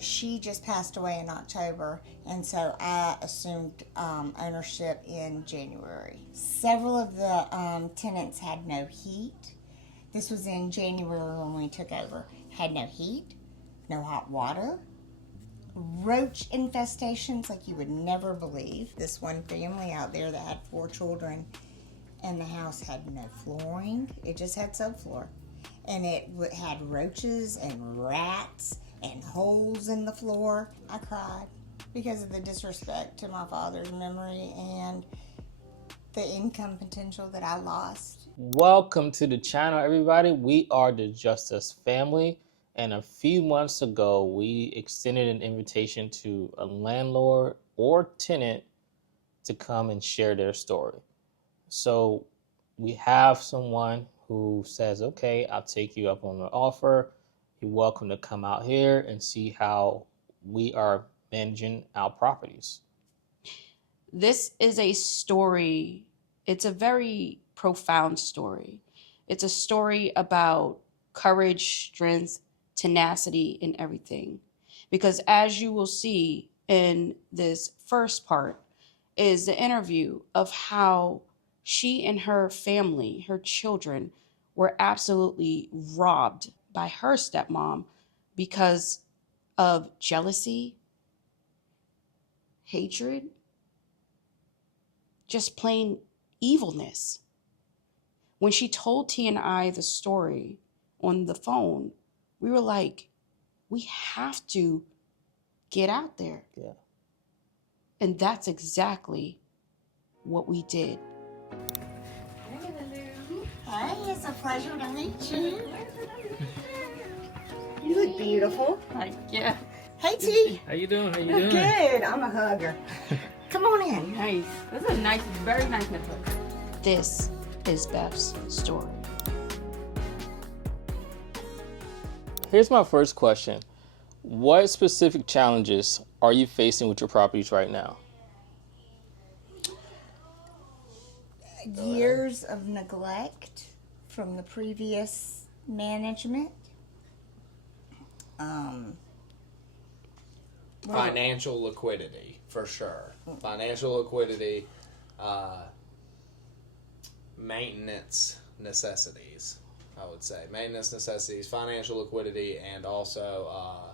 She just passed away in October, and so I assumed ownership in January. Several of the tenants had no heat. This was in January when we took over. Had no heat, no hot water, roach infestations like you would never believe. This one family out there that had 4 children, and the house had no flooring. It just had subfloor. And it had roaches and rats and holes in the floor. I cried because of the disrespect to my father's memory and the income potential that I lost. Welcome to the channel, everybody. We are the Justice family, and a few months ago we extended an invitation to a landlord or tenant to come and share their story. So we have someone who says, okay, I'll take you up on the offer. You're welcome to come out here and see how we are managing our properties. This is a story. It's a very profound story. It's a story about courage, strength, tenacity, and everything. Because as you will see in this first part is the interview of how she and her family, her children, were absolutely robbed by her stepmom because of jealousy, hatred, just plain evilness. When she told T and I the story on the phone, we were like, we have to get out there. Yeah. And that's exactly what we did. Hi, it's a pleasure to meet you. You look beautiful. Yeah. Hey, T. How you doing? Good. I'm a hugger. Come on in. Nice. This is a nice, very nice necklace. This is Beth's story. Here's my first question. What specific challenges are you facing with your properties right now? Years of neglect from the previous management. Financial liquidity, for sure. Financial liquidity, maintenance necessities, I would say. Maintenance necessities, financial liquidity, and also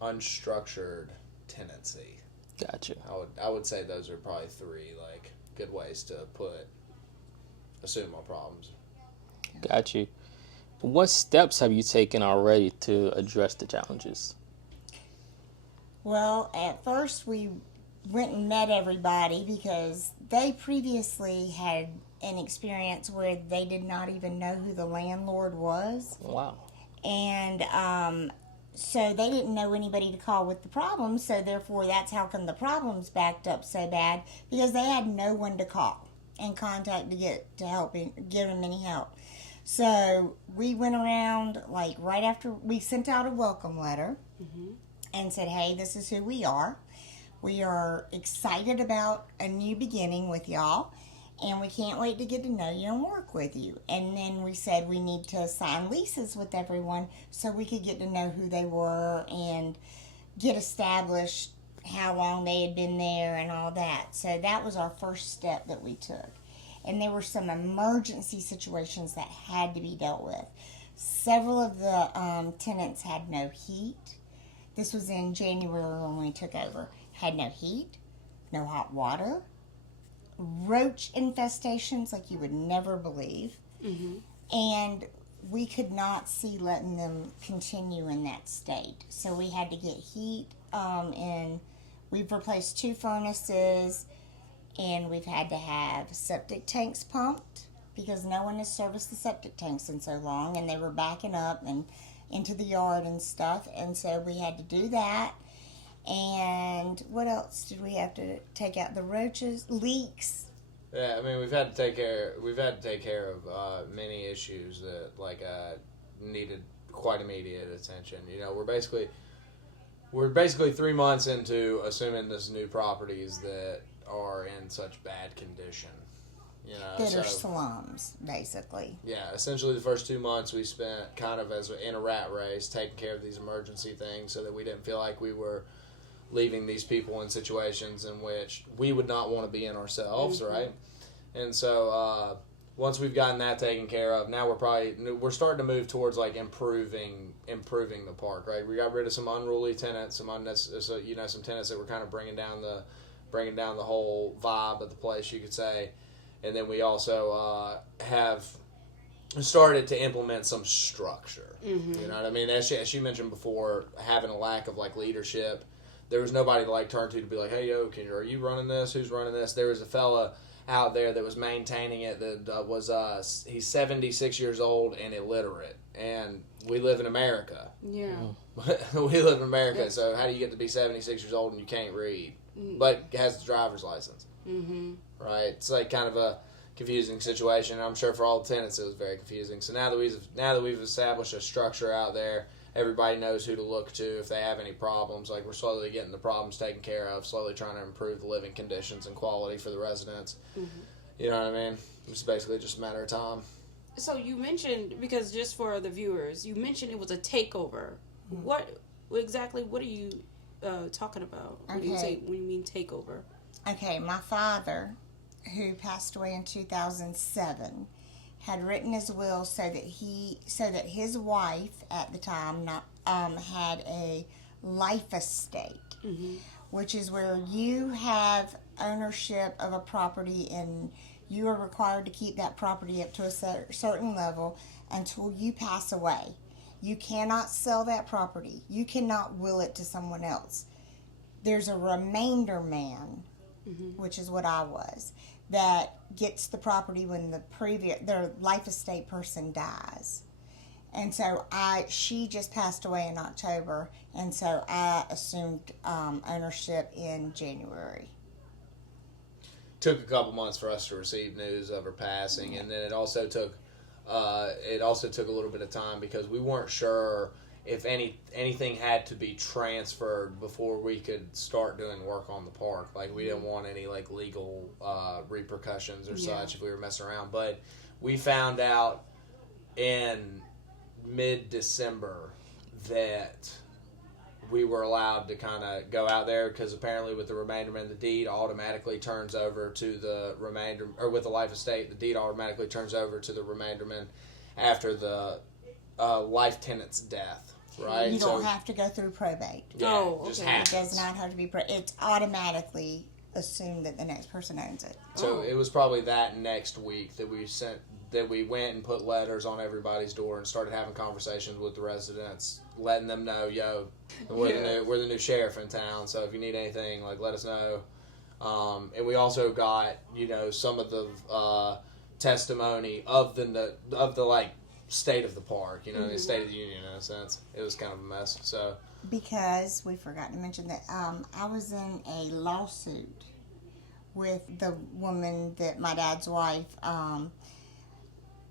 unstructured tenancy. Gotcha. I would say those are probably 3 good ways to assume my problems. Got you. What steps have you taken already to address the challenges? Well, at first we went and met everybody because they previously had an experience where they did not even know who the landlord was. Wow. And so they didn't know anybody to call with the problems, so therefore that's how come the problems backed up so bad, because they had no one to call and contact to get them any help. So we went around, right after we sent out a welcome letter and said, hey, this is who we are. We are excited about a new beginning with y'all, and we can't wait to get to know you and work with you. And then we said we need to sign leases with everyone so we could get to know who they were and get established how long they had been there and all that. So that was our first step that we took. And there were some emergency situations that had to be dealt with. Several of the tenants had no heat. This was in January when we took over. Had no heat, no hot water, roach infestations like you would never believe. And we could not see letting them continue in that state. So we had to get heat, and we've replaced 2 furnaces, and we've had to have septic tanks pumped because no one has serviced the septic tanks in so long, and they were backing up and into the yard and stuff, and so we had to do that. And what else did we have to take out? The roaches, leaks. Yeah, I mean we've had to take care of many issues that needed quite immediate attention. You know, we're basically 3 months into assuming this new properties that are in such bad condition. You know, That so are slums, basically. yeah, essentially the first 2 months we spent kind of as in a rat race, taking care of these emergency things, so that we didn't feel like we were leaving these people in situations in which we would not want to be in ourselves, right? And so once we've gotten that taken care of, now we're starting to move towards like improving the park, right? We got rid of some unruly tenants, some some tenants that were kind of bringing down the whole vibe of the place, you could say. And then we also have started to implement some structure. Mm-hmm. You know what I mean? As she mentioned before, having a lack of like leadership. There was nobody to like turn to be like, hey, yo, are you running this? Who's running this? There was a fella out there that was maintaining it that he's 76 years old and illiterate. And we live in America. Yeah. We live in America, so how do you get to be 76 years old and you can't read, but has the driver's license? Mm-hmm. Right? It's like kind of a confusing situation. I'm sure for all the tenants it was very confusing. So now that we've established a structure out there, everybody knows who to look to if they have any problems. Like, we're slowly getting the problems taken care of, slowly trying to improve the living conditions and quality for the residents. Mm-hmm. You know what I mean? It's basically just a matter of time. So you mentioned, because just for the viewers, you mentioned it was a takeover. Mm-hmm. What are you talking about when you mean takeover? Okay, my father, who passed away in 2007, had written his will so that his wife at the time had a life estate, mm-hmm. which is where you have ownership of a property and you are required to keep that property up to a certain level until you pass away. You cannot sell that property. You cannot will it to someone else. There's a remainder man, mm-hmm. which is what I was, that gets the property when their life estate person dies. And so she just passed away in October, and so I assumed ownership in January. Took a couple months for us to receive news of her passing, and then it also took a little bit of time because we weren't sure if anything had to be transferred before we could start doing work on the park. Like, we didn't want any like legal repercussions or such if we were messing around. But we found out in mid-December that we were allowed to kind of go out there, because apparently with the remainderman, the deed automatically turns over to the remainder, or with the life estate, the deed automatically turns over to the remainderman after the life tenant's death. Right? You don't have to go through probate. Yeah, just happens. It does not have to be it's automatically assumed that the next person owns it. So it was probably that next week that we went and put letters on everybody's door and started having conversations with the residents, letting them know, yo, we're the new sheriff in town, so if you need anything, like, let us know. And we also got, some of the testimony of the like state of the park, mm-hmm. the State of the Union, in a sense. It was kind of a mess. So because we forgot to mention that I was in a lawsuit with the woman that my dad's wife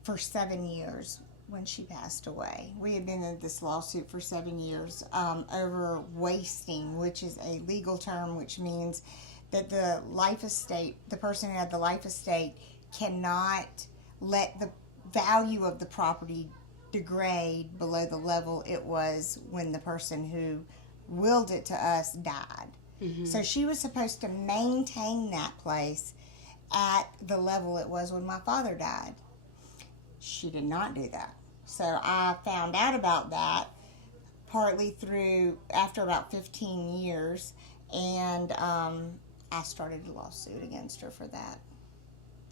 for 7 years when she passed away. We had been in this lawsuit for 7 years over wasting, which is a legal term, which means that the person who had the life estate cannot let the value of the property degrade below the level it was when the person who willed it to us died. Mm-hmm. So she was supposed to maintain that place at the level it was when my father died. She did not do that. So I found out about that partly after about 15 years, and I started a lawsuit against her for that.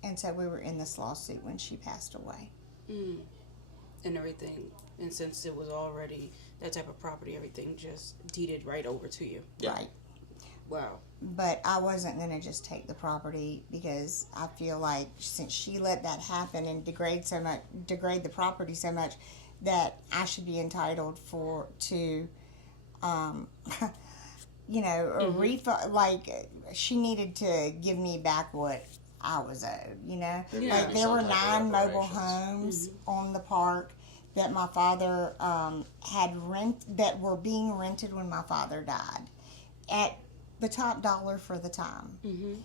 And so we were in this lawsuit when she passed away. Mm. And everything. And since it was already that type of property, everything just deeded right over to you. Yeah. Right. Wow. But I wasn't going to just take the property, because I feel like since she let that happen and degrade the property so much, that I should be entitled to a refund. Like, she needed to give me back what I was owed, Yeah. Like, there were 9 mobile homes mm-hmm. on the park that my father that were being rented when my father died at the top dollar for the time. Mm-hmm.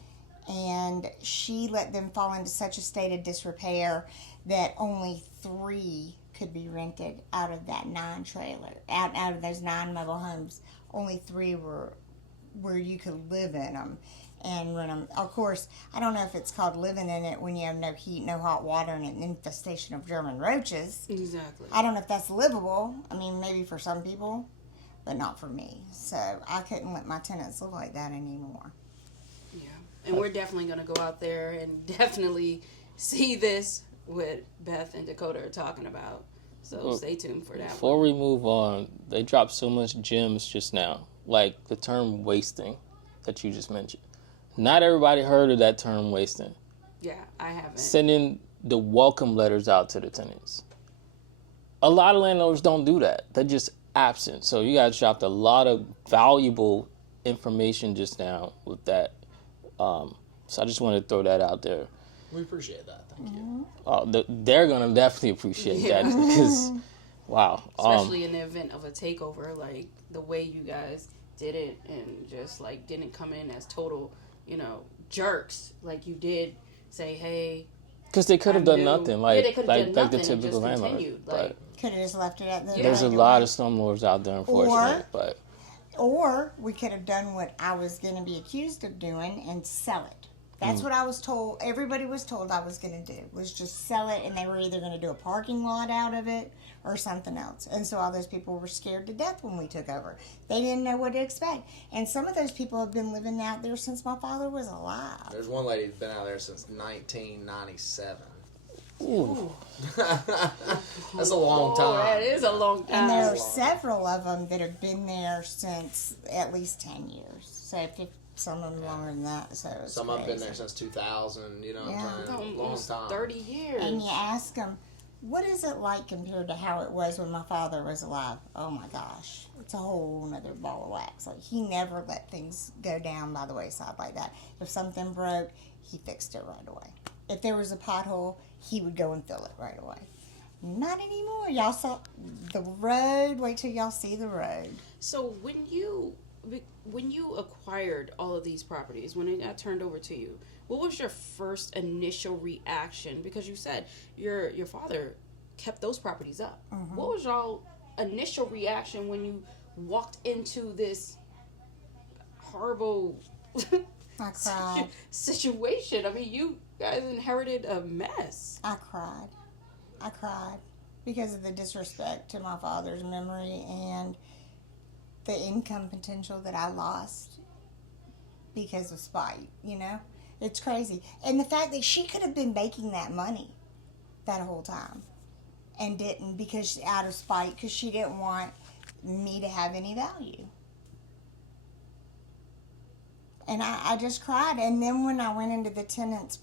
and she let them fall into such a state of disrepair that only 3 could be rented out of that 9 trailer, out of those 9 mobile homes. Only 3 were where you could live in them and rent them. Of course, I don't know if it's called living in it when you have no heat, no hot water, and an infestation of German roaches. Exactly. I don't know if that's livable. I mean, maybe for some people, but not for me. So I couldn't let my tenants live like that anymore. Yeah. And we're definitely going to go out there and definitely see this, what Beth and Dakota are talking about. So stay tuned for that. Before we move on, they dropped so much gems just now, like the term wasting that you just mentioned. Not everybody heard of that term wasting. Yeah, I haven't. Sending the welcome letters out to the tenants. A lot of landlords don't do that. They're just absent. So you guys dropped a lot of valuable information just now with that. So I just wanted to throw that out there. We appreciate that. Thank you. They're going to definitely appreciate that because, wow. Especially in the event of a takeover, like the way you guys did it and just like didn't come in as total, jerks. Like you did say, hey. Because they could have done new. nothing, Yeah, they like could've done the nothing and typical just landlord. continued, But like- Could have just left it at the there's a lot of slumlords out there, unfortunately. Or we could have done what I was going to be accused of doing and sell it. That's what I was told. Everybody was told I was going to do, was just sell it, and they were either going to do a parking lot out of it or something else. And so all those people were scared to death when we took over. They didn't know what to expect. And some of those people have been living out there since my father was alive. There's one lady who's been out there since 1997. Ooh. That's a long time. Oh, that is a long time. And there are several of them that have been there since at least 10 years. So some of them longer than that. So it's Some have been crazy. there since 2000. You know what Yeah. I'm saying? Long Almost time. 30 years. And you ask them, what is it like compared to how it was when my father was alive? Oh my gosh, it's a whole nother ball of wax. Like, he never let things go down by the wayside like that. If something broke, he fixed it right away. If there was a pothole, he would go and fill it right away. Not anymore. Y'all saw the road. Wait till y'all see the road. So when you acquired all of these properties, when it got turned over to you, what was your first initial reaction? Because you said your father kept those properties up. Mm-hmm. What was your initial reaction when you walked into this horrible I cried. situation? I mean, you guys inherited a mess. I cried. I cried because of the disrespect to my father's memory and the income potential that I lost because of spite, It's crazy. And the fact that she could have been making that money that whole time and didn't because out of spite, because she didn't want me to have any value. And I just cried. And then when I went into the tenants'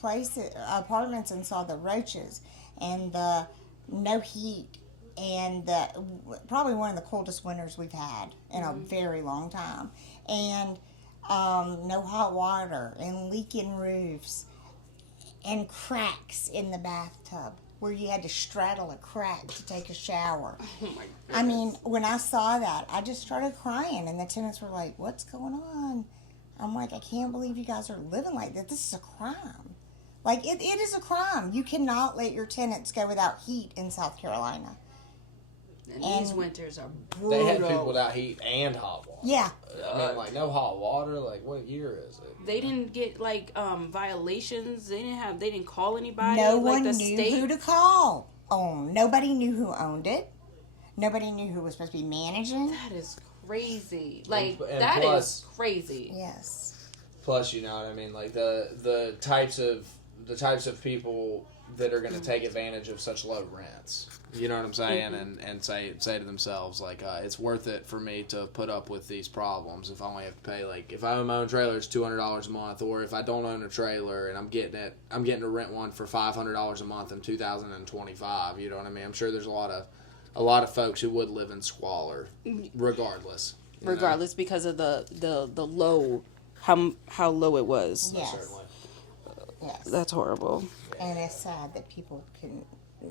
apartments and saw the roaches and the no heat and probably one of the coldest winters we've had in a very long time, and no hot water and leaking roofs and cracks in the bathtub where you had to straddle a crack to take a shower. Oh my goodness. I mean, when I saw that, I just started crying, and the tenants were like, what's going on? I'm like, I can't believe you guys are living like that. This is a crime. Like, it is a crime. You cannot let your tenants go without heat in South Carolina. And these winters are brutal. They had people without heat and hot water. Yeah. I mean, like, no hot water. Like, what year is it? They didn't get violations. They didn't call anybody. No like one the knew state. who to call. Nobody knew who owned it. Nobody knew who was supposed to be managing. That is crazy. Like And that plus- is crazy. Yes. Plus, you know what I mean? Like, the types of people that are going to take advantage of such low rents. You know what I'm saying? And say to themselves, like, it's worth it for me to put up with these problems if I only have to pay, like, if I own my own trailer, it's $200 a month, or if I don't own a trailer and I'm getting to rent one for $500 a month in 2025. You know what I mean? I'm sure there's a lot of folks who would live in squalor, regardless. you know? Regardless, because of the low, how low it was. Yes. Certainly. Yes. That's horrible. And it's sad that people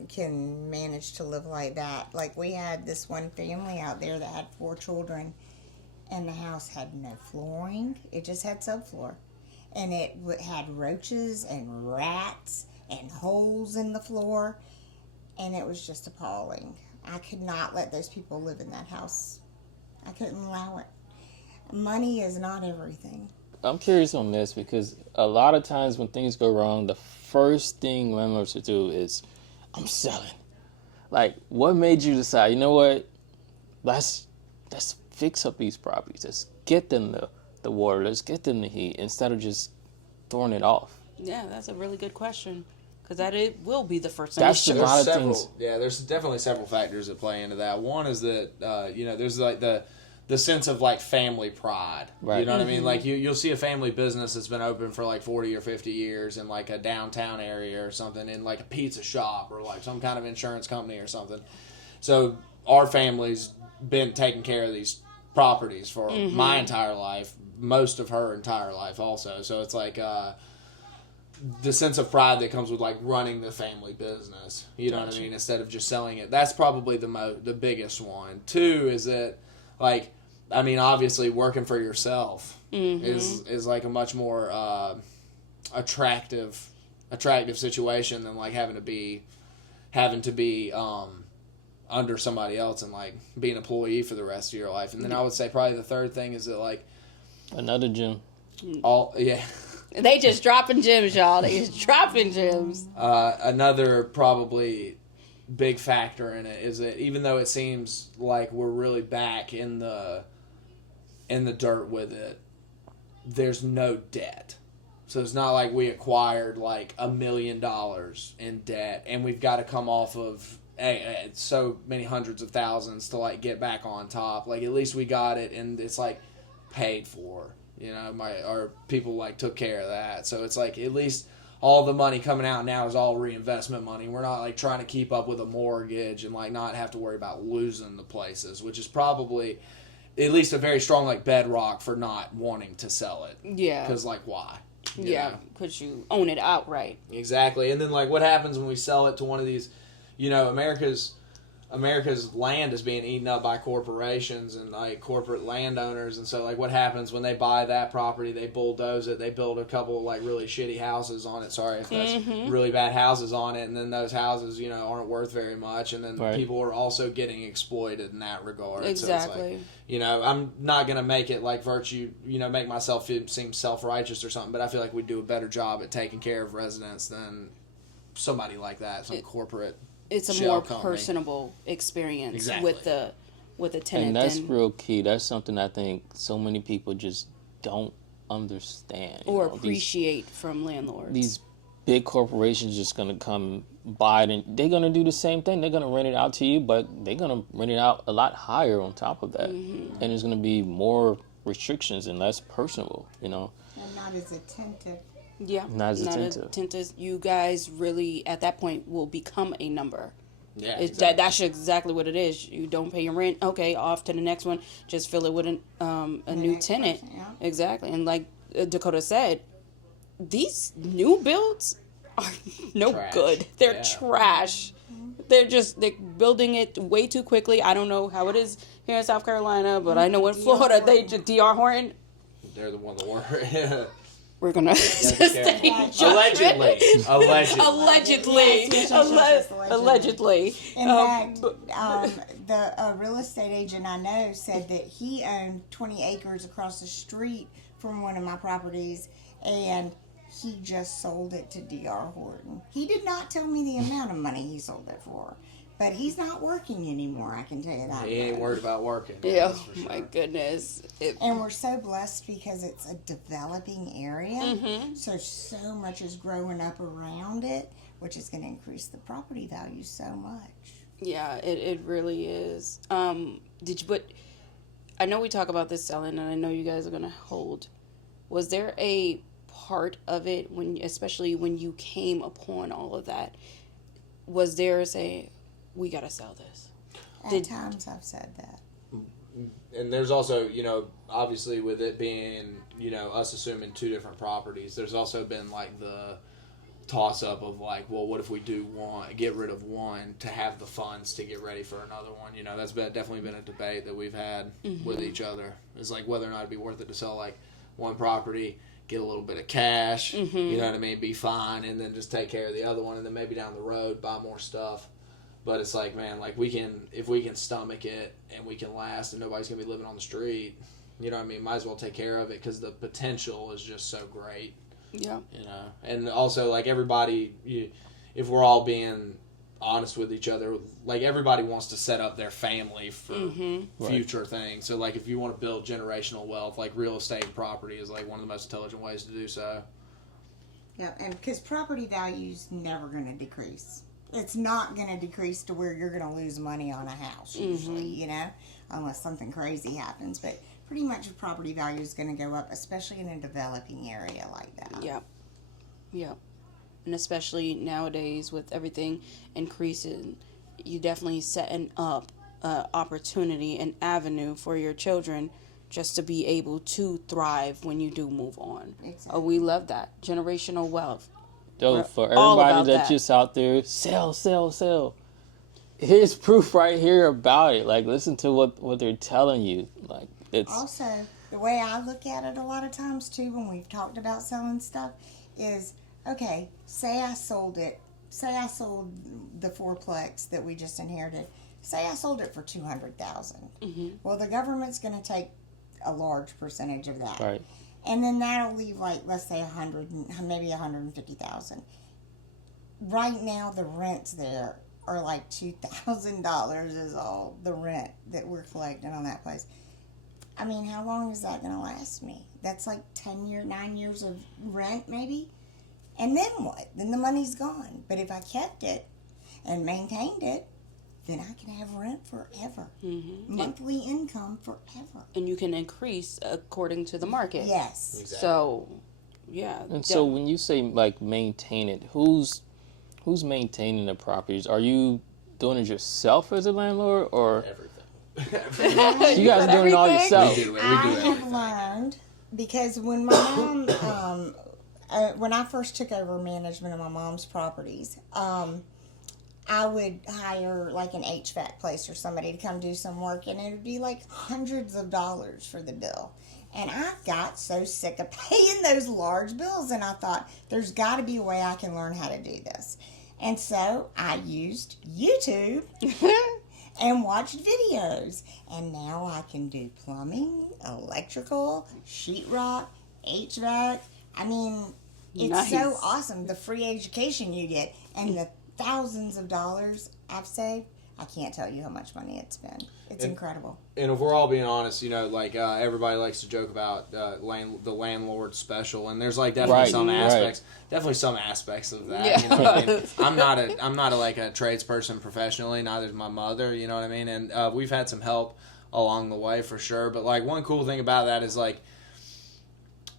can manage to live like that. Like, we had this one family out there that had 4 children, and the house had no flooring. It just had subfloor. and it had roaches and rats and holes in the floor, and it was just appalling. I could not let those people live in that house. I couldn't allow it. Money is not everything. I'm curious on this because a lot of times when things go wrong, the first thing landlords should do is, I'm selling. Like, what made you decide, you know what, let's fix up these properties. Let's get them the water. Let's get them the heat instead of just throwing it off. Yeah, that's a really good question. Because it will be the first thing. That's a lot of things. Yeah, there's definitely several factors that play into that. One is that, there's like the sense of like family pride. Right. You know what I mean? Like you'll see a family business that's been open for like 40 or 50 years in like a downtown area or something, in like a pizza shop or like some kind of insurance company or something. So our family's been taking care of these properties for my entire life, most of her entire life also. So it's like the sense of pride that comes with like running the family business. You know what I mean? Instead of just selling it. That's probably the biggest one. Two is that, like, I mean, obviously working for yourself is like a much more attractive situation than like having to be under somebody else and like be an employee for the rest of your life. And then I would say probably the third thing is that like Another gym. They just dropping gems, y'all. They just dropping gems. Another probably big factor in it is that even though it seems like we're really back in the dirt with it, there's no debt. So it's not like we acquired like $1 million in debt and we've got to come off of so many hundreds of thousands to like get back on top. Like at least we got it and it's like paid for. You know, our people like took care of that. So it's like at least all the money coming out now is all reinvestment money. We're not like trying to keep up with a mortgage and like not have to worry about losing the places, which is probably at least a very strong like bedrock for not wanting to sell it. Yeah. Because like why? Yeah, because you own it outright. Exactly. And then like what happens when we sell it to one of these, you know, America's land is being eaten up by corporations and like corporate landowners, and so like what happens when they buy that property? They bulldoze it, they build a couple of like really shitty houses on it. Sorry if that's really bad houses on it, and then those houses, you know, aren't worth very much, and then people are also getting exploited in that regard. Exactly. So it's like, you know, I'm not gonna make it like virtue, you know, make myself seem self-righteous or something, but I feel like we do a better job at taking care of residents than somebody like that, some corporate. It's a more personable experience with the tenant. And that's real key. That's something I think so many people just don't understand. Or appreciate from landlords. These big corporations just going to come buy it, and they're going to do the same thing. They're going to rent it out to you, but they're going to rent it out a lot higher on top of that. And there's going to be more restrictions and less personable, you know. And not as attentive. Yeah, not as attentive. You guys really, at that point, will become a number. Yeah, exactly. That's exactly what it is. You don't pay your rent, okay, off to the next one. Just fill it with a new tenant. Person, yeah. Exactly. And like Dakota said, these new builds are trash. Good. They're trash. They're building it way too quickly. I don't know how it is here in South Carolina, but I know in Florida, they just D.R. Horton. They're the one that were. We're gonna allegedly. In fact, the real estate agent I know said that he owned 20 acres across the street from one of my properties, and he just sold it to D.R. Horton. He did not tell me the amount of money he sold it for. But he's not working anymore, I can tell you that. He ain't worried about working. Yeah, sure. My goodness. And we're so blessed because it's a developing area. So much is growing up around it, which is going to increase the property value so much. Yeah, it really is. But I know we talk about this selling, and I know you guys are going to hold. Was there a part of it, especially when you came upon all of that, was there we gotta sell this? At times I've said that. And there's also, you know, obviously with it being, you know, us assuming two different properties, there's also been like the toss-up of like, well, what if we do get rid of one to have the funds to get ready for another one? You know, that's definitely been a debate that we've had with each other. It's like whether or not it'd be worth it to sell like one property, get a little bit of cash, Mm-hmm. you know what I mean, be fine, and then just take care of the other one, and then maybe down the road buy more stuff. But it's like, man, like if we can stomach it and we can last and nobody's going to be living on the street, you know what I mean, might as well take care of it because the potential is just so great. Yeah. You know, and also like everybody, if we're all being honest with each other, like everybody wants to set up their family for future things. So like if you want to build generational wealth, like real estate and property is like one of the most intelligent ways to do so. Yeah, and because property value's never going to decrease. It's not going to decrease to where you're going to lose money on a house usually, you know, unless something crazy happens. But pretty much the property value is going to go up, especially in a developing area like that. Yeah. Yeah. And especially nowadays with everything increasing, you definitely setting up opportunity and avenue for your children just to be able to thrive when you do move on. Exactly. Oh, we love that. Generational wealth. So We're for all everybody about that's that. just out there, sell. Here's proof right here about it. Like, listen to what they're telling you. Like, it's Also, the way I look at it a lot of times too, when we've talked about selling stuff, is okay. Say I sold the fourplex that we just inherited. Say I sold it for $200,000. Well, the government's going to take a large percentage of that, right. and then that'll leave like let's say maybe $150,000. Right now, the rents there are like $2,000 is all the rent that we're collecting on that place. I mean, how long is that going to last me? That's like 9 years of rent maybe. And then what? Then the money's gone. But if I kept it and maintained it, then I can have rent forever. Monthly income forever. And you can increase according to the market. Yes. Exactly. So, yeah. And so when you say like maintain it, who's maintaining the properties? Are you doing it yourself as a landlord, or Everything. you guys are doing it all everything? yourself? We do I have everything. learned because when my mom, when I first took over management of my mom's properties, I would hire like an HVAC place or somebody to come do some work, and it would be like hundreds of dollars for the bill. And I got so sick of paying those large bills, and I thought, there's got to be a way I can learn how to do this. And so I used YouTube and watched videos. And now I can do plumbing, electrical, sheetrock, HVAC. I mean, it's so Nice. awesome. The free education you get and the thousands of dollars I've saved. I can't tell you how much money it's been. It's incredible. And if we're all being honest, you know, like everybody likes to joke about the landlord special, and there's like definitely Right, some right. aspects of that. Yeah. You know what I mean? I'm not like a tradesperson professionally. Neither is my mother. You know what I mean? And we've had some help along the way for sure. But like one cool thing about that is like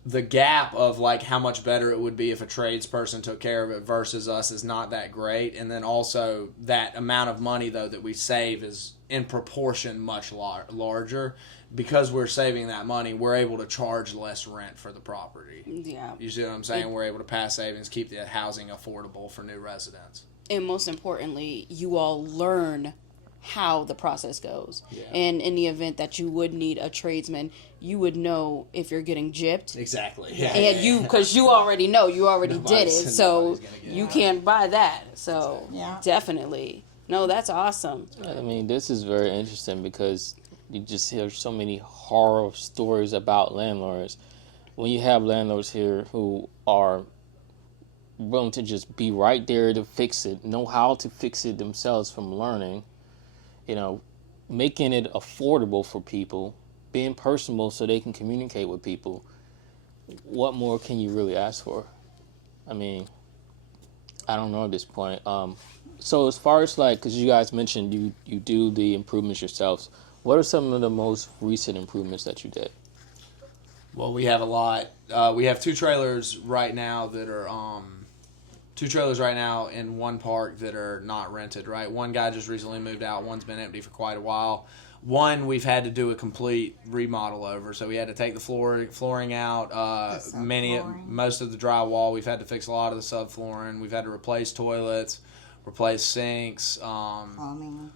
the gap of like how much better it would be if a tradesperson took care of it versus us is not that great. And then also that amount of money though that we save is in proportion much larger. Because we're saving that money, we're able to charge less rent for the property. Yeah. You see what I'm saying? We're able to pass savings, keep the housing affordable for new residents. And most importantly, you all learn how the process goes. Yeah. And in the event that you would need a tradesman, you would know if you're getting gypped. Exactly. And because you already know, you already did it, so nobody's gonna get you it. can't buy that. So Yeah. definitely, no, that's awesome. I mean, this is very interesting because you just hear so many horror stories about landlords. When you have landlords here who are willing to just be right there to fix it, know how to fix it themselves from learning, you know, making it affordable for people, being personable so they can communicate with people, what more can you really ask for? I mean, I don't know at this point. So as far as like, because you guys mentioned you do the improvements yourselves, what are some of the most recent improvements that you did? Well, we have a lot. We have two trailers right now in one park that are not rented, right? One guy just recently moved out. One's been empty for quite a while. One, we've had to do a complete remodel over. So we had to take the flooring out, subflooring. most of the drywall. We've had to fix a lot of the subflooring. We've had to replace toilets, replace sinks. Plumbing.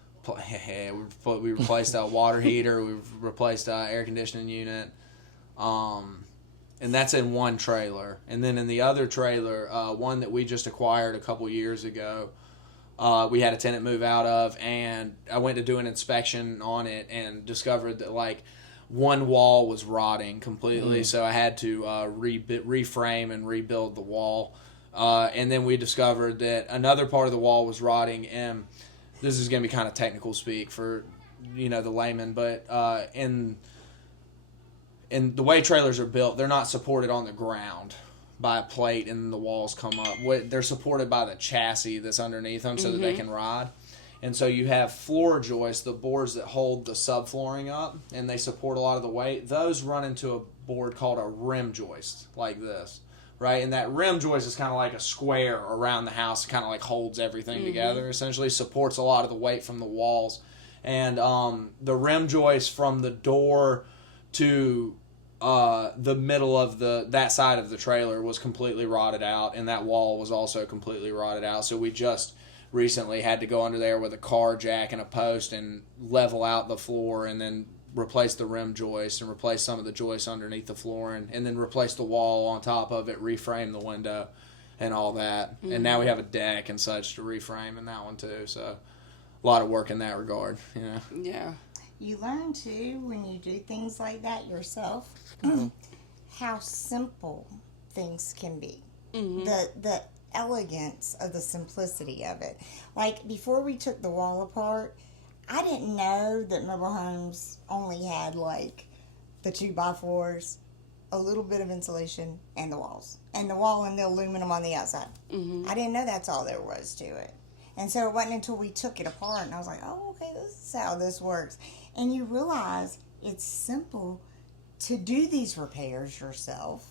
We replaced a water heater. We've replaced a air conditioning unit. And that's in one trailer. And then in the other trailer, one that we just acquired a couple years ago, we had a tenant move out of, and I went to do an inspection on it and discovered that like one wall was rotting completely. So I had to reframe and rebuild the wall. And then we discovered that another part of the wall was rotting, and this is going to be kind of technical speak for, the layman, but in the way trailers are built, they're not supported on the ground by a plate and the walls come up. They're supported by the chassis that's underneath them so that they can ride. And so you have floor joists, the boards that hold the subflooring up, and they support a lot of the weight. Those run into a board called a rim joist, like this, right? And that rim joist is kind of like a square around the house, kind of like holds everything together, essentially supports a lot of the weight from the walls. And the rim joist from the door to the middle of that side of the trailer was completely rotted out, and that wall was also completely rotted out. So we just recently had to go under there with a car jack and a post and level out the floor, and then replace the rim joist and replace some of the joists underneath the floor, and then replace the wall on top of it, reframe the window and all that. And now we have a deck and such to reframe in that one too. So a lot of work in that regard. Yeah. You learn too when you do things like that yourself how simple things can be. The elegance of the simplicity of it. Like before we took the wall apart, I didn't know that mobile homes only had like the 2x4s, a little bit of insulation, and the walls, and the wall and the aluminum on the outside. I didn't know that's all there was to it. And so it wasn't until we took it apart and I was like, oh, okay, this is how this works. And you realize it's simple to do these repairs yourself.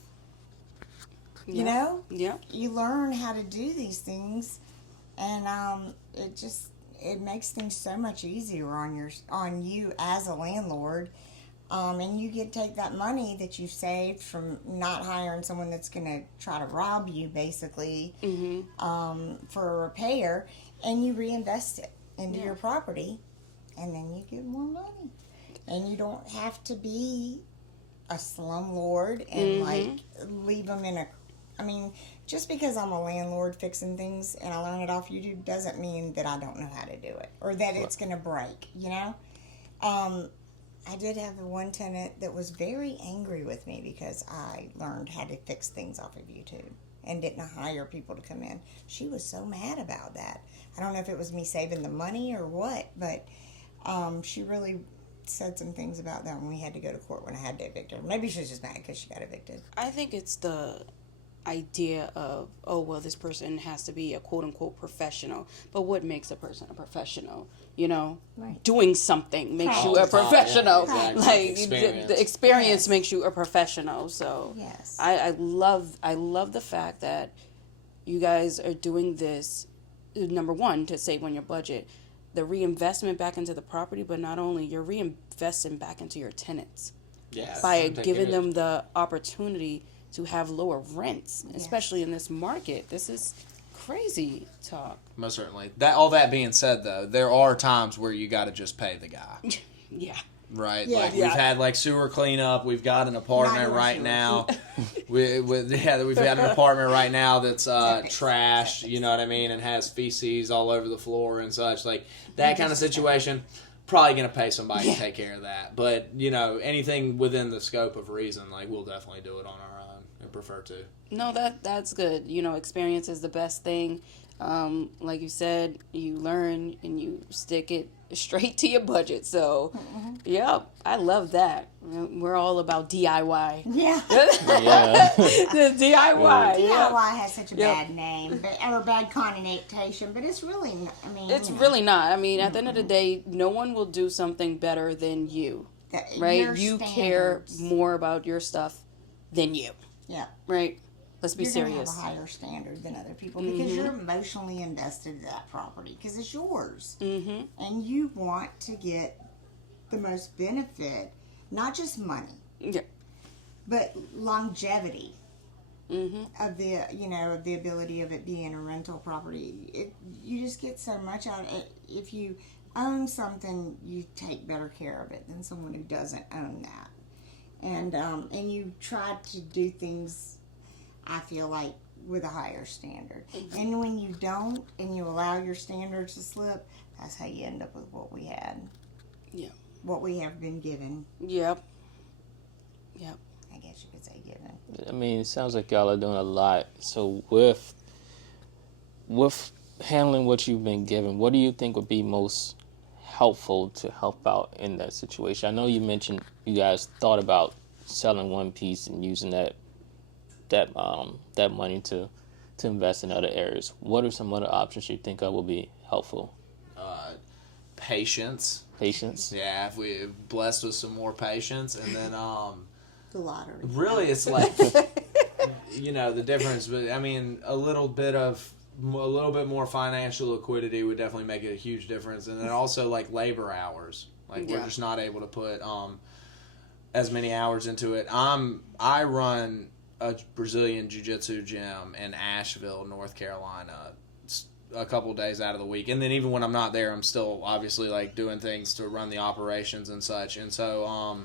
You know? Yeah. You learn how to do these things, and it makes things so much easier on you as a landlord. And you get to take that money that you've saved from not hiring someone that's going to try to rob you, basically, for a repair, and you reinvest it into your property, and then you get more money. And you don't have to be a slumlord and, like, leave them in a... I mean, just because I'm a landlord fixing things and I learn it off YouTube doesn't mean that I don't know how to do it or that it's going to break, you know? I did have one tenant that was very angry with me because I learned how to fix things off of YouTube and didn't hire people to come in. She was so mad about that. I don't know if it was me saving the money or what, but she really said some things about that when we had to go to court when I had to evict her. Maybe she was just mad because she got evicted. I think it's the idea of, oh, well, this person has to be a quote-unquote professional. But what makes a person a professional? You know, doing something makes you a professional. Yeah, exactly. Like the experience makes you a professional. So Yes. I love the fact that you guys are doing this, number one, to save on your budget, the reinvestment back into the property, but not only, you're reinvesting back into your tenants by giving them the opportunity to have lower rents, especially in this market. This is crazy talk. Most certainly. All that being said, though, there are times where you got to just pay the guy. Yeah. Right? Yeah. Like, we've had, like, sewer cleanup. We've got an apartment right now. We've had an apartment right now that's trash, you know what I mean, and has feces all over the floor and such. Like, that kind of situation, probably going to pay somebody to take care of that. But, you know, anything within the scope of reason, like, we'll definitely do it on our own and prefer to. No, that's good. You know, experience is the best thing. Like you said, you learn and you stick it straight to your budget. So, yeah, I love that. We're all about DIY. Yeah. The DIY. DIY has such a bad name, or bad connotation, but it's really, I mean... It's really not. I mean, at the end of the day, no one will do something better than you, right? You care more about your stuff than you. Yeah. Right? Let's be You're serious. You're going to have a higher standard than other people because you're emotionally invested in that property because it's yours. And you want to get the most benefit, not just money, but longevity of the, you know, of the ability of it being a rental property. You just get so much out of it. If you own something, you take better care of it than someone who doesn't own that. and you try to do things, I feel like, with a higher standard. And when you don't, and you allow your standards to slip, that's how you end up with what we had. Yeah. What we have been given. Yep. I guess you could say given. I mean, it sounds like y'all are doing a lot. So with handling what you've been given, what do you think would be most helpful to help out in that situation? I know you mentioned you guys thought about selling one piece and using that money to invest in other areas. What are some other options you think of will be helpful? Patience. Yeah, if we're blessed with some more patience, and then The lottery. really it's like the difference. But I mean, a little bit more financial liquidity would definitely make a huge difference, and then also like labor hours. Like we're just not able to put as many hours into it. I run a Brazilian Jiu-Jitsu gym in Asheville, North Carolina, a couple days out of the week, and then even when I'm not there, I'm still obviously like doing things to run the operations and such, and so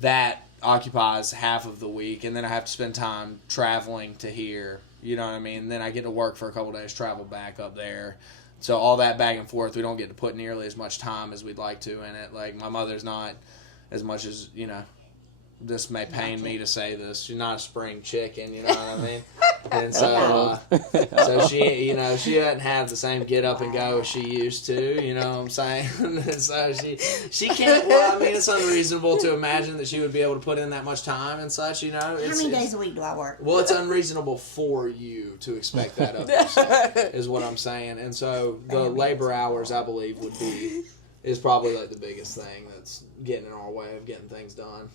that occupies half of the week, and then I have to spend time traveling to here, you know what I mean, and then I get to work for a couple days, travel back up there, so all that back and forth, we don't get to put nearly as much time as we'd like to in it. Like my mother's not as much as, this may pain me to say this, she's not a spring chicken, you know what I mean? And so, she doesn't have the same get up and go as she used to, you know what I'm saying? So she can't, it's unreasonable to imagine that she would be able to put in that much time and such, How many days a week do I work? Well, it's unreasonable for you to expect that of yourself, is what I'm saying. And so the labor hours, I believe, is probably like the biggest thing that's getting in our way of getting things done.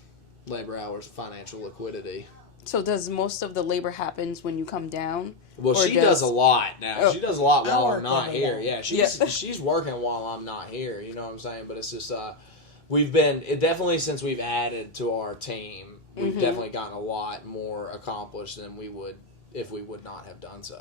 Labor hours, financial liquidity. So does most of the labor happens when you come down? Well, she does a lot now. Oh. She does a lot while I I'm not work here. every Yeah, day. she's working while I'm not here. You know what I'm saying? But it's just definitely since we've added to our team, we've definitely gotten a lot more accomplished than we would if we would not have done so.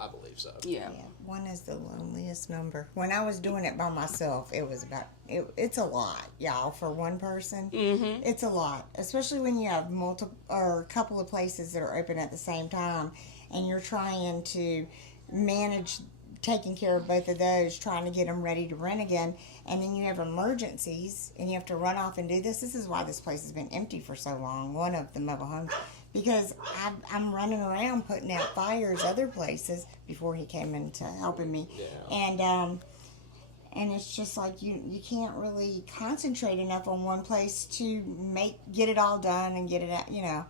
I believe so. Yeah. One is the loneliest number. When I was doing it by myself, it was it's a lot, y'all, for one person. Mm-hmm. It's a lot, especially when you have multiple or a couple of places that are open at the same time, and you're trying to manage taking care of both of those, trying to get them ready to rent again, and then you have emergencies, and you have to run off and do this. This is why this place has been empty for so long, one of the mobile homes, because I'm running around putting out fires other places before he came into helping me. Yeah. And it's just like you can't really concentrate enough on one place to get it all done and get it out,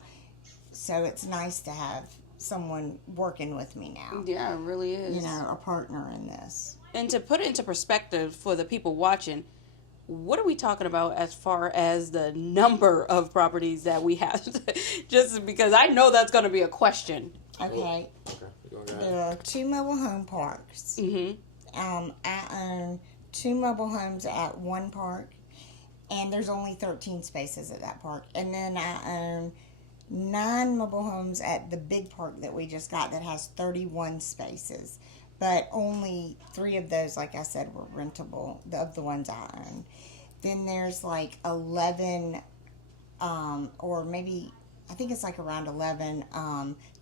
So it's nice to have someone working with me now. Yeah, it really is. A partner in this. And to put it into perspective for the people watching, what are we talking about as far as the number of properties that we have? Just because I know that's going to be a question. Okay. There are 2 mobile home parks. Mm-hmm. I own 2 mobile homes at one park, and there's only 13 spaces at that park. And then I own 9 mobile homes at the big park that we just got that has 31 spaces. But only 3 of those, like I said, were rentable, of the ones I own. Then there's like 11, or maybe, I think it's like around 11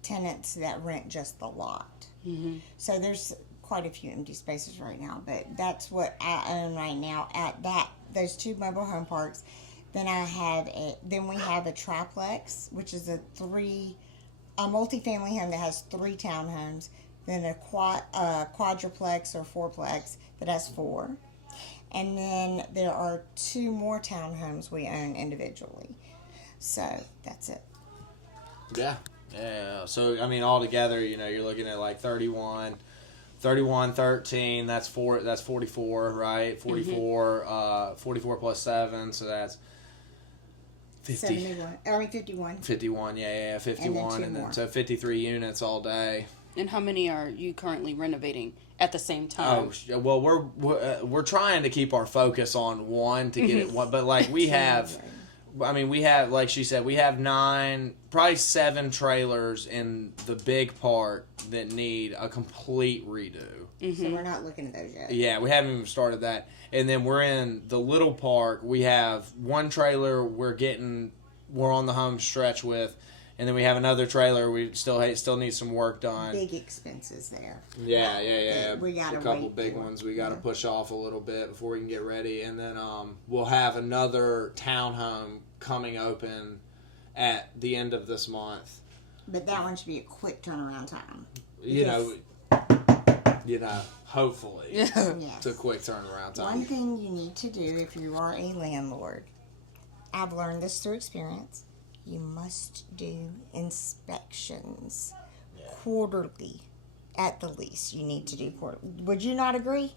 tenants that rent just the lot. Mm-hmm. So there's quite a few empty spaces right now, but that's what I own right now at those 2 mobile home parks. Then we have a triplex, which is a multifamily home that has 3 townhomes. Then a quadruplex or fourplex that has 4. And then there are 2 more townhomes we own individually. So that's it. Yeah. So, altogether, you're looking at like 31, 13, that's 44, right? 44, 44 plus 7, so that's 50. 51. 51, yeah, 51, and then so 53 units all day. And how many are you currently renovating at the same time? Oh, well, we're trying to keep our focus on one to get it one, but like we have, like she said, we have 9, probably 7 trailers in the big part that need a complete redo. So we're not looking at those yet. Yeah, we haven't even started that. And then we're in the little park. We have 1 trailer we're getting we're on the home stretch with. And then we have another trailer we still need some work done. Big expenses there. Yeah. We gotta a couple wait big for. ones we got to push off a little bit before we can get ready. And then we'll have another townhome coming open at the end of this month. But that one should be a quick turnaround time. You know, hopefully. Yes. It's a quick turnaround time. One thing you need to do if you are a landlord, I've learned this through experience, you must do inspections quarterly at the least. You need to do quarterly. Would you not agree?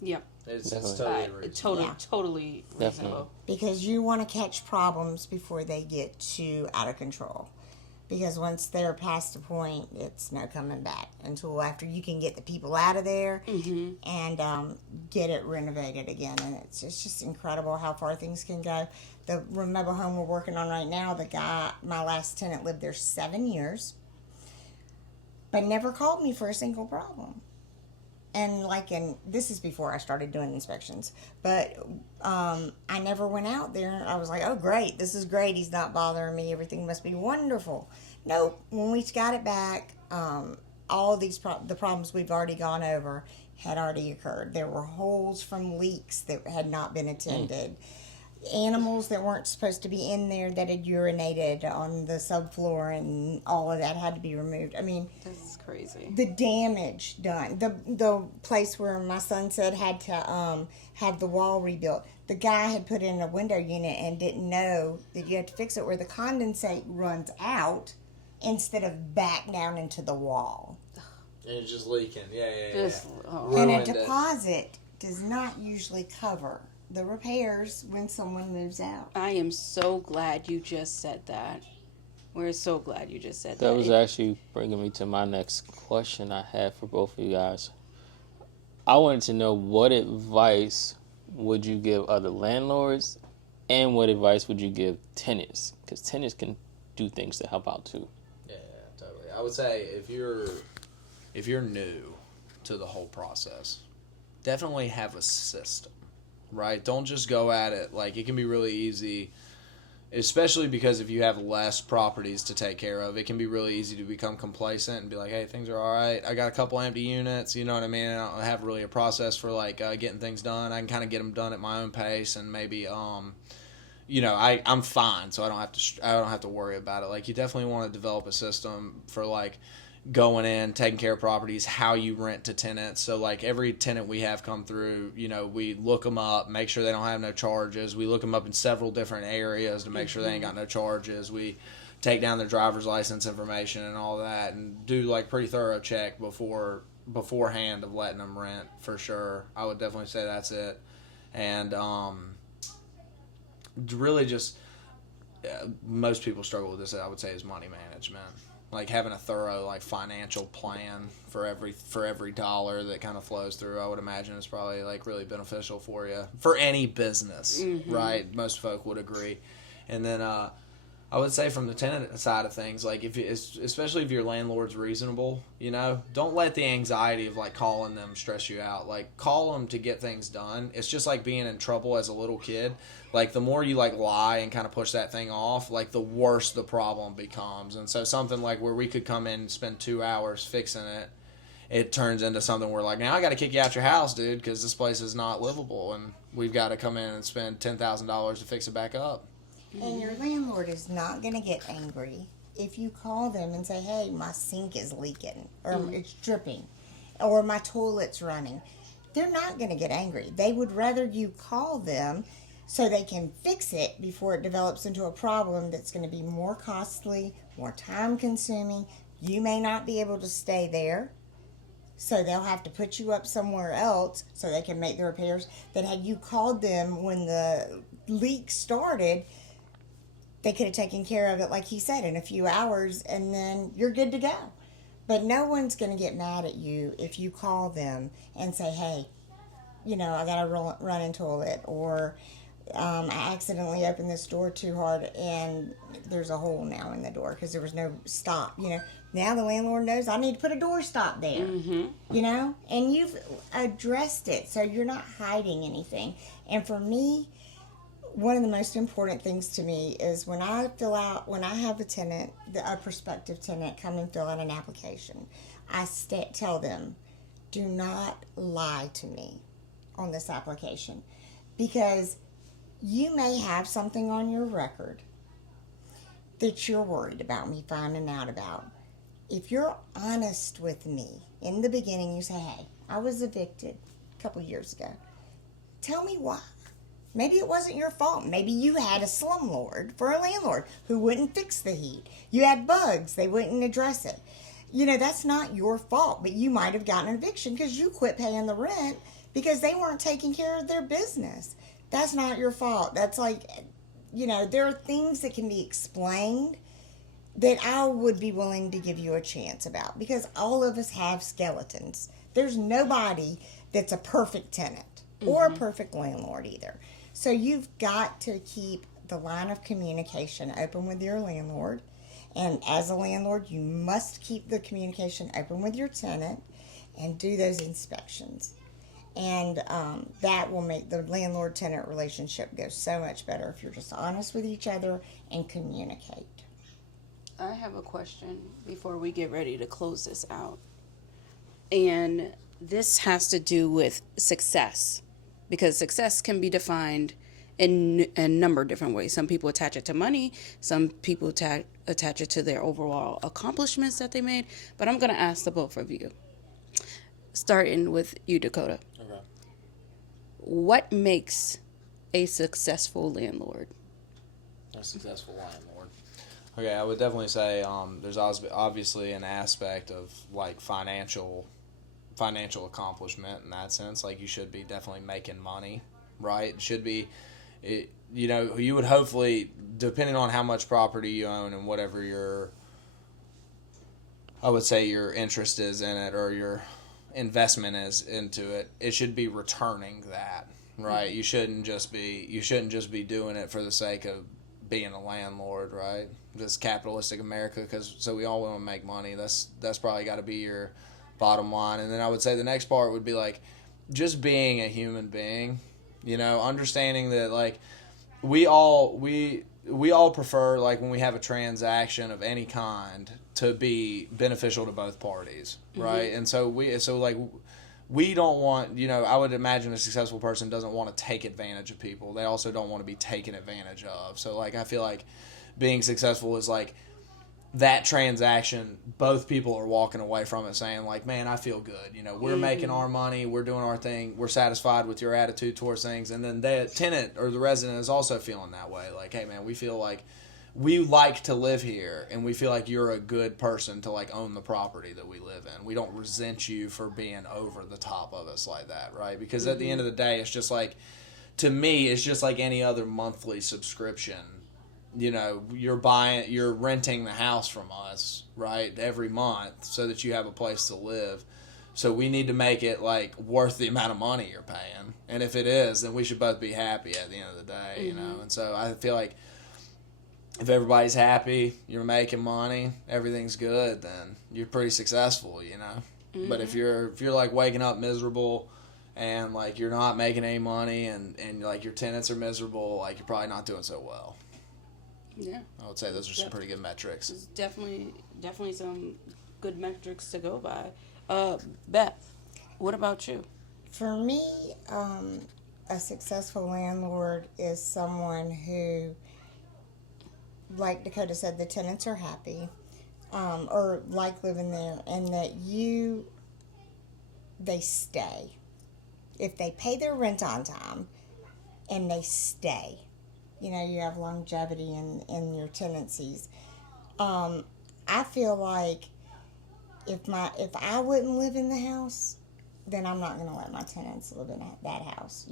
Yep. It's Definitely. totally Totally reasonable. Because you want to catch problems before they get too out of control. Because once they're past the point, it's no coming back until after you can get the people out of there and get it renovated again. And it's just incredible how far things can go. The mobile home we're working on right now, my last tenant lived there 7 years, but never called me for a single problem. And this is before I started doing inspections, but I never went out there. I was like, oh, great, this is great. He's not bothering me. Everything must be wonderful. Nope. When we got it back, all of the problems we've already gone over had already occurred. There were holes from leaks that had not been attended. Animals that weren't supposed to be in there that had urinated on the subfloor, and all of that had to be removed. I mean, This is crazy. the damage done. The place where my son said had to have the wall rebuilt. The guy had put in a window unit and didn't know that you have to fix it where the condensate runs out instead of back down into the wall. And it's just leaking. Yeah. Just, oh. And a Ruined it. deposit does not usually cover the repairs when someone moves out. I am so glad you just said that. We're so glad you just said that. That was actually bringing me to my next question I had for both of you guys. I wanted to know, what advice would you give other landlords, and what advice would you give tenants? Because tenants can do things to help out too. Yeah, totally. I would say if you're new to the whole process, definitely have a system, right? Don't just go at it. Like, it can be really easy, especially because if you have less properties to take care of, it can be really easy to become complacent and be like, hey, things are all right. I got a couple empty units, you know what I mean? I don't have really a process for getting things done. I can kind of get them done at my own pace, and maybe I'm fine, so I don't have to worry about it. Like, you definitely want to develop a system for going in, taking care of properties, how you rent to tenants. So every tenant we have come through, we look them up, make sure they don't have no charges. We look them up in several different areas to make sure they ain't got no charges. We take down their driver's license information and all that, and do pretty thorough check beforehand of letting them rent, for sure. I would definitely say that's it. And really just most people struggle with this, I would say, is money management. Having a thorough financial plan for every dollar that kind of flows through, I would imagine, is probably really beneficial for you, for any business, right? Most folk would agree. And then I would say from the tenant side of things, especially if your landlord's reasonable, don't let the anxiety of calling them stress you out. Call them to get things done. It's just like being in trouble as a little kid. The more you lie and kind of push that thing off, the worse the problem becomes. And so something where we could come in and spend 2 hours fixing it, it turns into something where now I got to kick you out your house, dude, because this place is not livable, and we've got to come in and spend $10,000 to fix it back up. And your landlord is not going to get angry if you call them and say, hey, my sink is leaking, or it's dripping, or my toilet's running. They're not going to get angry. They would rather you call them so they can fix it before it develops into a problem that's going to be more costly, more time consuming. You may not be able to stay there, so they'll have to put you up somewhere else so they can make the repairs. That had you called them when the leak started, they could have taken care of it, like he said, in a few hours, and then you're good to go. But no one's going to get mad at you if you call them and say, hey, I got a running toilet, or I accidentally opened this door too hard and there's a hole now in the door because there was no stop. Now the landlord knows I need to put a door stop there, and you've addressed it, so you're not hiding anything. And for me, one of the most important things to me is when I have a tenant, a prospective tenant come and fill out an application, I tell them, do not lie to me on this application, because you may have something on your record that you're worried about me finding out about. If you're honest with me in the beginning, you say, hey, I was evicted a couple years ago. Tell me why. Maybe it wasn't your fault. Maybe you had a slumlord for a landlord who wouldn't fix the heat. You had bugs, they wouldn't address it. That's not your fault, but you might have gotten an eviction because you quit paying the rent because they weren't taking care of their business. That's not your fault. That's like, there are things that can be explained that I would be willing to give you a chance about, because all of us have skeletons. There's nobody that's a perfect tenant or a perfect landlord either. So you've got to keep the line of communication open with your landlord. And as a landlord, you must keep the communication open with your tenant and do those inspections. And that will make the landlord-tenant relationship go so much better if you're just honest with each other and communicate. I have a question before we get ready to close this out. And this has to do with success, because success can be defined in a number of different ways. Some people attach it to money. Some people attach it to their overall accomplishments that they made. But I'm going to ask the both of you, starting with you, Dakota. Okay. What makes a successful landlord? A successful landlord. Okay, I would definitely say there's obviously an aspect of like financial accomplishment in that sense. Like, you should be definitely making money, right? It should be, you would hopefully, depending on how much property you own and whatever your interest is in it or your investment is into it, it should be returning that, right? You shouldn't just be doing it for the sake of being a landlord, right? This capitalistic America, so we all want to make money. That's probably got to be your bottom line. And then I would say the next part would be like just being a human being, understanding that like we all prefer, like, when we have a transaction of any kind, to be beneficial to both parties, right? And so we don't want, I would imagine a successful person doesn't want to take advantage of people. They also don't want to be taken advantage of. So like, I feel like being successful is like that transaction, both people are walking away from it saying like, man, I feel good. We're making our money, we're doing our thing, we're satisfied with your attitude towards things. And then the tenant or the resident is also feeling that way. Like, hey man, we feel like we like to live here, and we feel like you're a good person to like own the property that we live in. We don't resent you for being over the top of us like that, right? Because at the end of the day, it's just like, to me, it's just like any other monthly subscription. You're renting the house from us, right, every month so that you have a place to live. So we need to make it like worth the amount of money you're paying. And if it is, then we should both be happy at the end of the day, And so I feel like if everybody's happy, you're making money, everything's good, then you're pretty successful, But if you're like waking up miserable and like you're not making any money and like your tenants are miserable, like you're probably not doing so well. Yeah, I would say those are some pretty good metrics. It's definitely some good metrics to go by. Beth, what about you? For me, a successful landlord is someone who, like Dakota said, the tenants are happy, or like living there, and that they stay. If they pay their rent on time and they stay, you have longevity in your tenancies. I feel like if I wouldn't live in the house, then I'm not going to let my tenants live in that house.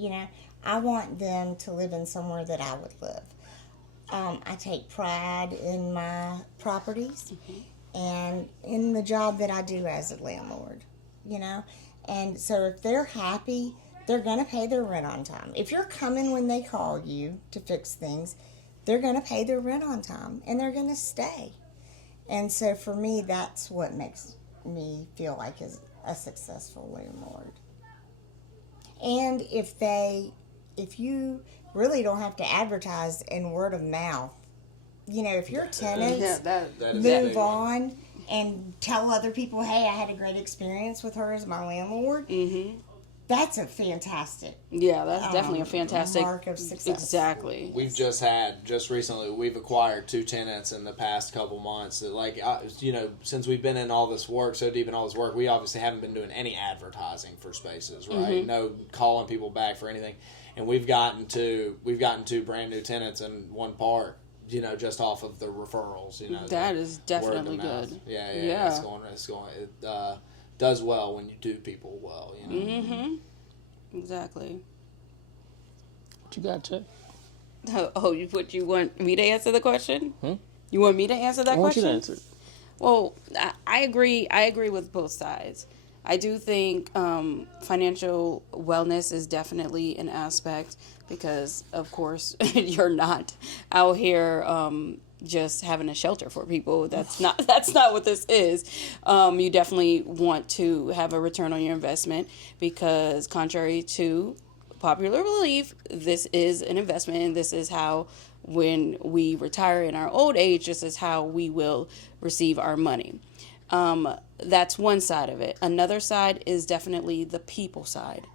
I want them to live in somewhere that I would live. I take pride in my properties and in the job that I do as a landlord, And so if they're happy, they're going to pay their rent on time. If you're coming when they call you to fix things, they're going to pay their rent on time and they're going to stay. And so for me, that's what makes me feel like a successful landlord. And if you really don't have to advertise in word of mouth. You know, if your tenants That is a move big one. on and tell other people, hey, I had a great experience with her as my landlord, that's a fantastic Yeah, that's definitely a fantastic mark of success. Exactly. We've just recently, we've acquired 2 tenants in the past couple months that, like, you know, since we've been in all this work, so deep in all this work, we obviously haven't been doing any advertising for spaces, right? No calling people back for anything. And we've gotten 2 brand new tenants in one park, you know, just off of the referrals, you know. That is definitely word of mouth. good. Yeah. Yeah. It's going, it does well when you do people well, you know. Exactly. What you got, Chuck? Oh, you want me to answer the question? You want me to answer that I want question? you to answer. Well, I agree. I agree with both sides. I do think financial wellness is definitely an aspect because, of course, you're not out here just having a shelter for people. That's not what this is. You definitely want to have a return on your investment because, contrary to popular belief, this is an investment, and this is how, when we retire in our old age, this is how we will receive our money. That's one side of it. Another side is definitely the people side.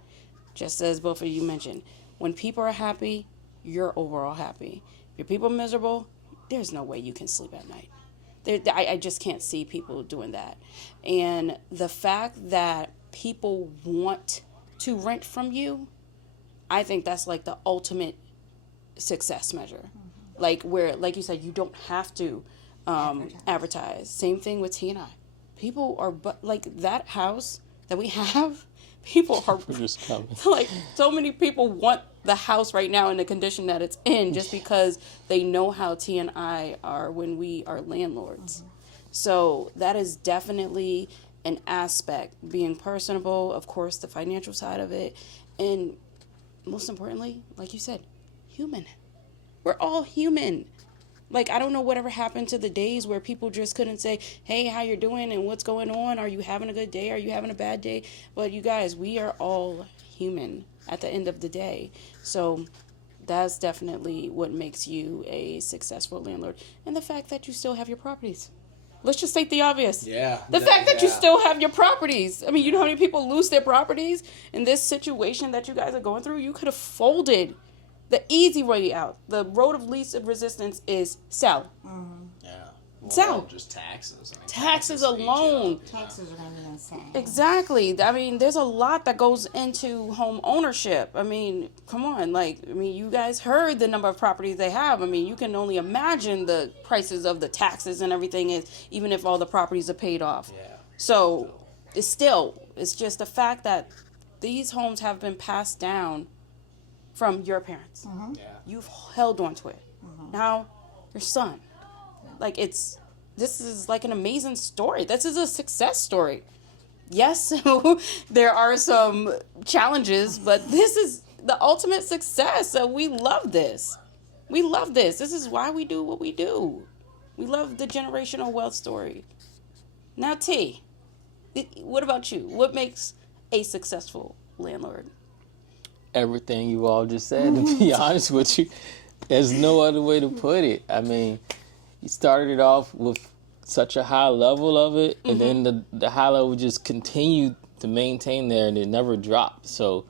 Just as both of you mentioned, when people are happy, you're overall happy. If your people are miserable, there's no way you can sleep at night. I just can't see people doing that. And the fact that people want to rent from you, I think that's like the ultimate success measure. Like where, like you said, you don't have to advertise. Same thing with T&I. People are, but like that house that we have, people are Just coming. like, so many people want the house right now in the condition that it's in just because they know how T&I are when we are landlords. So that is definitely an aspect, being personable, of course, the financial side of it, and most importantly, like you said, human. We're all human. Like, I don't know whatever happened to the days where people just couldn't say, hey, how you're doing and what's going on? Are you having a good day? Are you having a bad day? But you guys, we are all human at the end of the day. So that's definitely what makes you a successful landlord. And the fact that you still have your properties. Let's just state the obvious. Yeah. The fact that you still have your properties. I mean, you know how many people lose their properties in this situation that you guys are going through? You could have folded. The easy way out, the road of least resistance is sell. Yeah. Well, So, just taxes. I mean, taxes eat you alone. up. Taxes are going to be insane. Exactly. I mean, there's a lot that goes into home ownership. I mean, come on. Like, I mean, you guys heard the number of properties they have. I mean, you can only imagine the prices of the taxes and everything is, even if all the properties are paid off. Yeah. So, it's just the fact that these homes have been passed down from your parents. Yeah. You've held on to it. Now, your son. Like, this is like an amazing story. This is a success story. Yes, there are some challenges, but this is the ultimate success. So we love this. We love this. This is why we do what we do. We love the generational wealth story. Now, T, what about you? What makes a successful landlord? Everything you all just said, to be honest with you. There's no other way to put it. I mean, you started it off with such a high level of it, and then the high level just continued to maintain there, and it never dropped. So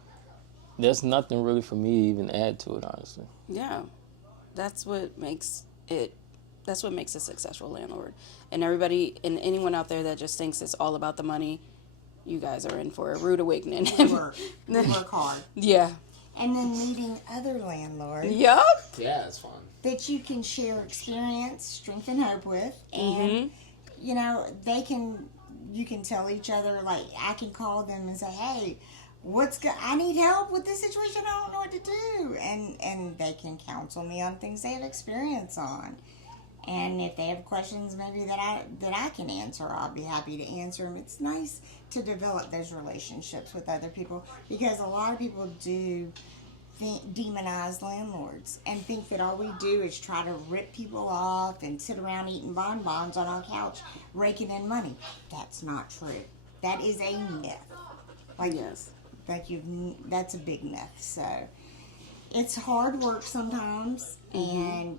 there's nothing really for me to even add to it, honestly. Yeah, that's what makes it. That's what makes a successful landlord. And everybody and anyone out there that just thinks it's all about the money, you guys are in for a rude awakening. We work hard. Yeah. And then meeting other landlords Yup. Yeah, it's fun. that you can share experience, strength, and hope with. And, you know, you can tell each other, like, I can call them and say, hey, I need help with this situation. I don't know what to do. And they can counsel me on things they have experience on. And if they have questions maybe that I can answer, I'll be happy to answer them. It's nice to develop those relationships with other people because a lot of people do demonize landlords and think that all we do is try to rip people off and sit around eating bonbons on our couch raking in money. That's not true. That is a myth. Yes. That's a big myth. So it's hard work sometimes, and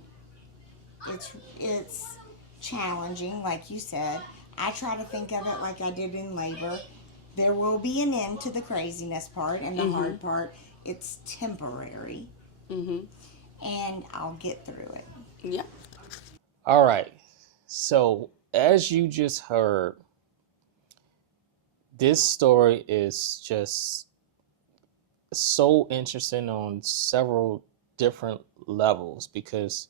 it's challenging, like you said. I try to think of it like I did in labor. There will be an end to the craziness part and the hard part. It's temporary, and I'll get through it. Yeah. All right. So, as you just heard, this story is just so interesting on several different levels because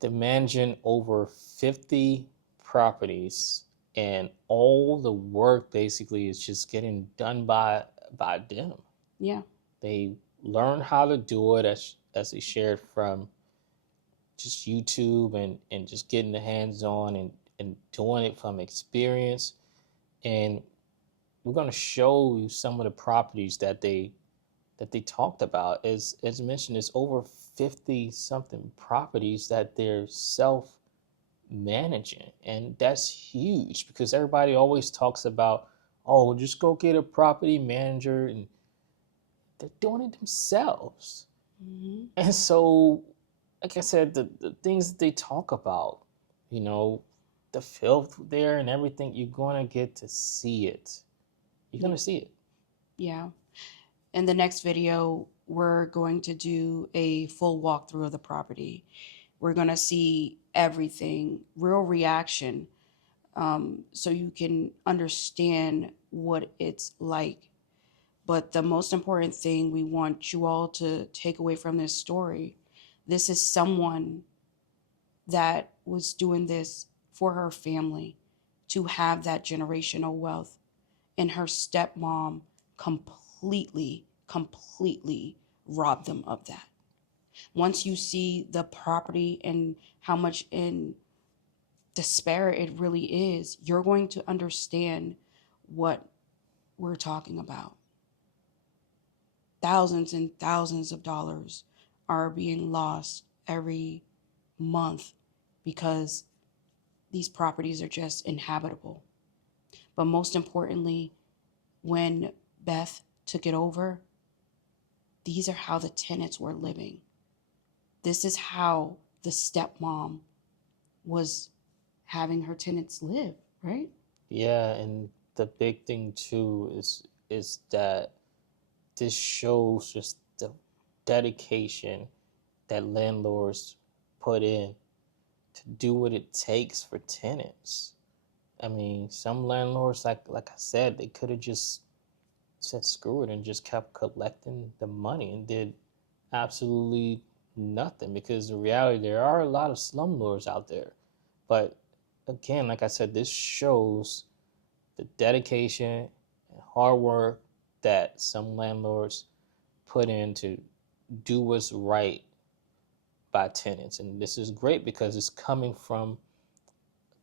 they're managing over 50 properties, and all the work basically is just getting done by them. Yeah. They learn how to do it as they shared from just YouTube and just getting the hands on and doing it from experience. And we're going to show you some of the properties that they talked about. As mentioned, it's over 50 something properties that they're self managing, and that's huge because everybody always talks about, oh, just go get a property manager, and they're doing it themselves. And so, like I said, the things that they talk about, you know, the filth there and everything, you're going to get to see it. You're going to see it. Yeah. In the next video, we're going to do a full walkthrough of the property. We're going to see everything, real reaction, so you can understand what it's like. But the most important thing we want you all to take away from this story, this is someone that was doing this for her family to have that generational wealth. And her stepmom completely robbed them of that. Once you see the property and how much in despair it really is, you're going to understand what we're talking about. Thousands and thousands of dollars are being lost every month because these properties are just inhabitable. But most importantly, when Beth took it over, these are how the tenants were living. This is how the stepmom was having her tenants live, right? Yeah, and the big thing too is that this shows just the dedication that landlords put in to do what it takes for tenants. I mean, some landlords, like I said, they could have just said screw it and just kept collecting the money and did absolutely nothing, because the reality, there are a lot of slumlords out there. But again, like I said, this shows the dedication and hard work that some landlords put in to do what's right by tenants. And this is great because it's coming from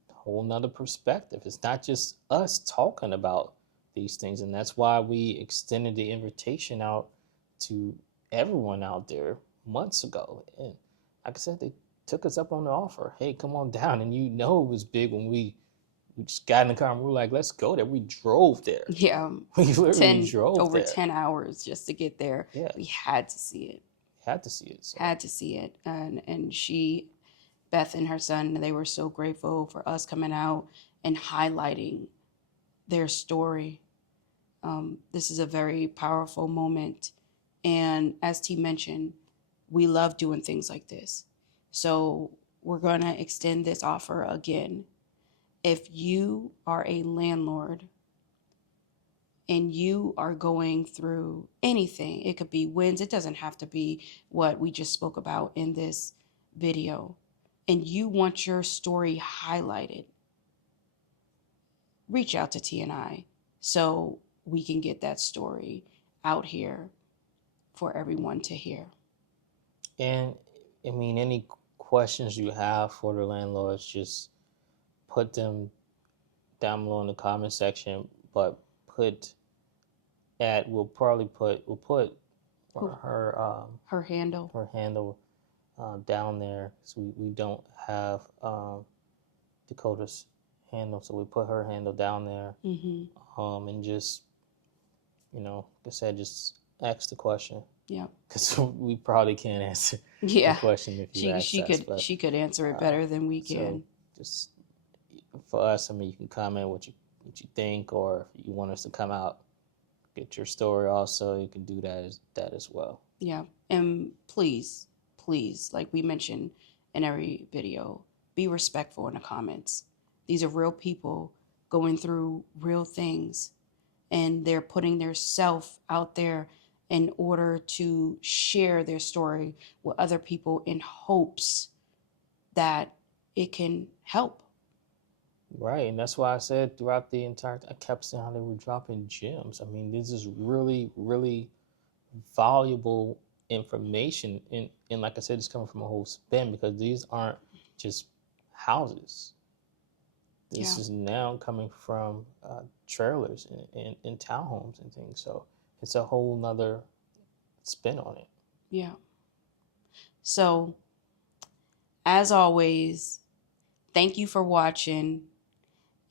a whole nother perspective. It's not just us talking about these things. And that's why we extended the invitation out to everyone out there months ago. And like I said, they took us up on the offer. Hey, come on down. And you know it was big when we just got in the car and we were like, let's go there. We drove there. Yeah. We literally drove over there. 10 hours just to get there. Yeah. We had to see it. Had to see it. So. Had to see it. And she, Beth and her son, they were so grateful for us coming out and highlighting their story. This is a very powerful moment. And as T mentioned, we love doing things like this. So we're going to extend this offer again. If you are a landlord and you are going through anything, it could be wins, it doesn't have to be what we just spoke about in this video, and you want your story highlighted, reach out to T and I so we can get that story out here for everyone to hear. And I mean, any questions you have for the landlords, just put them down below in the comment section. But we'll put her handle down there. So we don't have Dakota's handle, so we put her handle down there. And just, like I said, just ask the question. Yeah. Because we probably can't answer the Yeah. question if you ask us. But She could answer it better than we so can. just for us, I mean, you can comment what you think, or if you want us to come out, get your story. Also, you can do that as well. Yeah. And please, like we mentioned in every video, be respectful in the comments. These are real people going through real things, and they're putting their self out there in order to share their story with other people in hopes that it can help. Right, and that's why I said throughout the entire, I kept saying how they were dropping gems. I mean, this is really, really valuable information, and like I said, it's coming from a whole spin, because these aren't just houses. This is now coming from trailers and townhomes and things. So it's a whole nother spin on it. Yeah. So, as always, thank you for watching.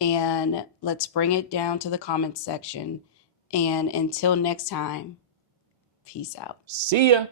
And let's bring it down to the comments section. And until next time, peace out. See ya.